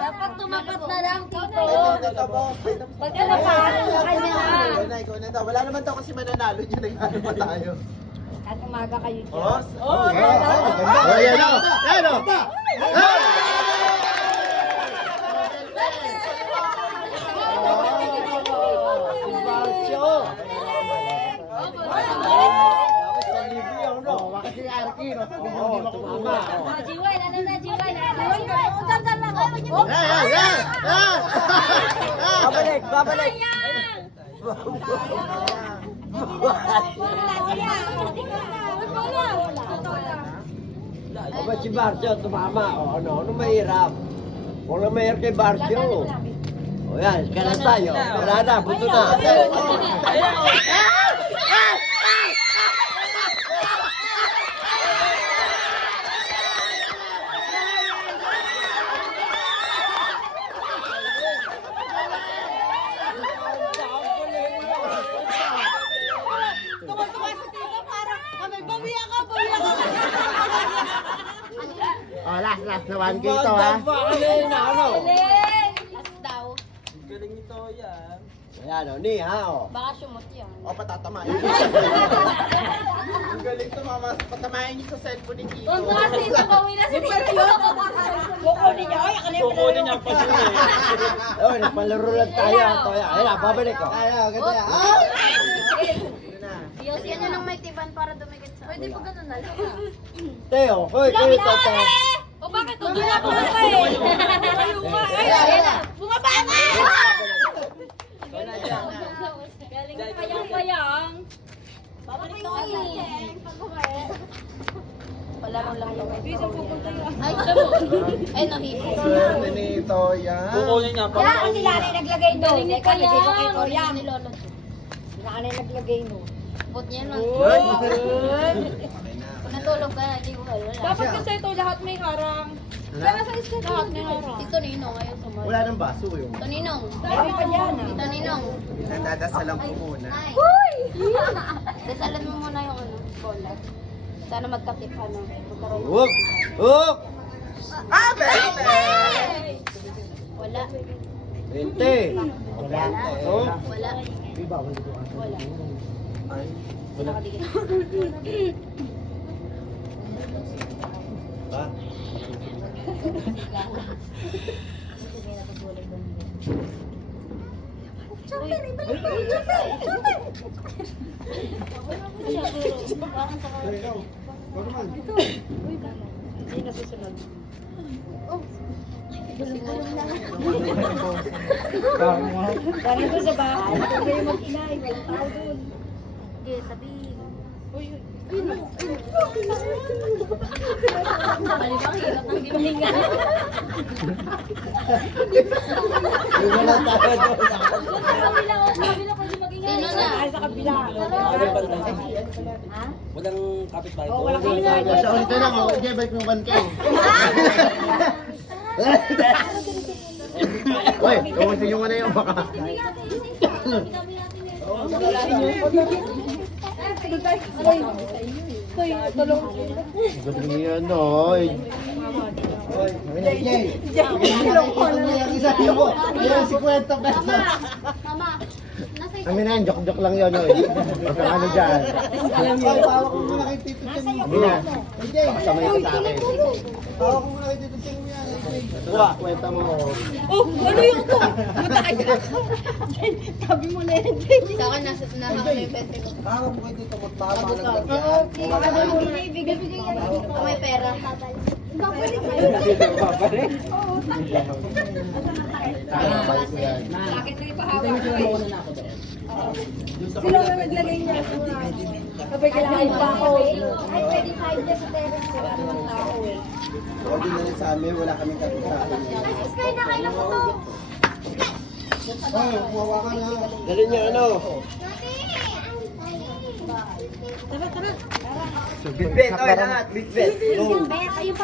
Dapat tumapat na lang, Tito. Pagka napahan, kanya na. Ikaw na daw. Wala naman daw kasi mananalo dyan. Nag-ano pa tayo. At umaga kayo dyan. Ayan o! Ayan o! Jiwan, ano na, Jiwan? Babalik! Babalik! O ba't si Barcio tumama? O ano mahirap? Walang mahirap kay Barcio. O yan, kanan tayo. Wala na, buto na. Oh, last na 1K ito ha. Last daw. Galing nito yan. Ayan o, ni ha o. Baka sumot yan. O, patatamain. Ang galing to, mama. Patamain niyo sa cellphone ni Kiko. Huwag mo kasi nabawi na si Tito. Kukunin niya. Ay, Kukunin niya ang pag-uwi. O, nagpalaro lang tayo. Ayan na, babalik o. Ayan, ganda yan. Diyos, yan lang may tiban para dumikit sa... Pwede pa ganun na lang. Teo, hoy, kayo tata. O bakit? Huwag na po ka eh. Bumaba na! Galing payang-payang. Babalik ko eh. Palaro lang daw. Ay, ay, nahipo. Nito, yan. Kukunin niya, Kaya ang sila na naglagay doon. Galing ni Teka, hindi ko kay payang. Koryam. Ni Lolo. Sila na naglagay doon. Bot niya lang. Kung natulog ka, hindi ko wala. Dapat kasi ito lahat may harang. Lahat may harang. Tito Ninong, ayaw sumayo. Wala nang baso yung. Tito Ninong. Dami pa dyan ah. Tito Ninong. Nandadasalan ko muna. Huy! Dasalan mo muna yung ano, bola. Sana magkapit magkaroon. Huwag! Huwag! Ah, baby! Wala. 20. Wala. Oh. Wala. Wala. Ay. Nakadikit. Ha? Hindi na susunod. Parang doon sa bahay. Kung kayo mag-inay, walang tao doon. Sige, tabi. Malibang hirap ng gimahinga. Wala tayo doon. Kabila pwede magingay. Sino na? Ay, sa kabila. Ha? Walang kapitbahay. Oo, walang ingay. Sa ulit na lang, oh. Hindi, balik ng 1K. Uy, kumunti nyo muna yung baka. Galing yan, no? Mama, nasa Amin na yan, joke-joke lang yun, oy. Huwag kang ano dyan. Alam mo, pawak mo muna kay Tito Cheng. Amin na. Kasama yung sa akin. Pawak mo muna kay Tito Cheng yan. Ito, kwenta mo. Oh, ano yung to? Tabi mo na yan. Sa akin, nasa ko yung pwede ko. Pawak mo kay Tito, magpapalagdag yan. Ano mo na ibigay-bigay yan. Kung may pera. Babalik Babalik. Balik ko yan. Bakit na ipahawak ko eh? Sino na naglagay niya? Kapag kailangan pa ako. Ay, pwede 5 years sa terrace. Wala naman tao eh. Pwede na rin sa amin, wala kaming kapisahin. Sky na kayo na po to. Ay, kumawa ka na. Galing niya ano? Tara, tara. Bitbit, oy lahat, bitbit. Go. Kaya kayo pa.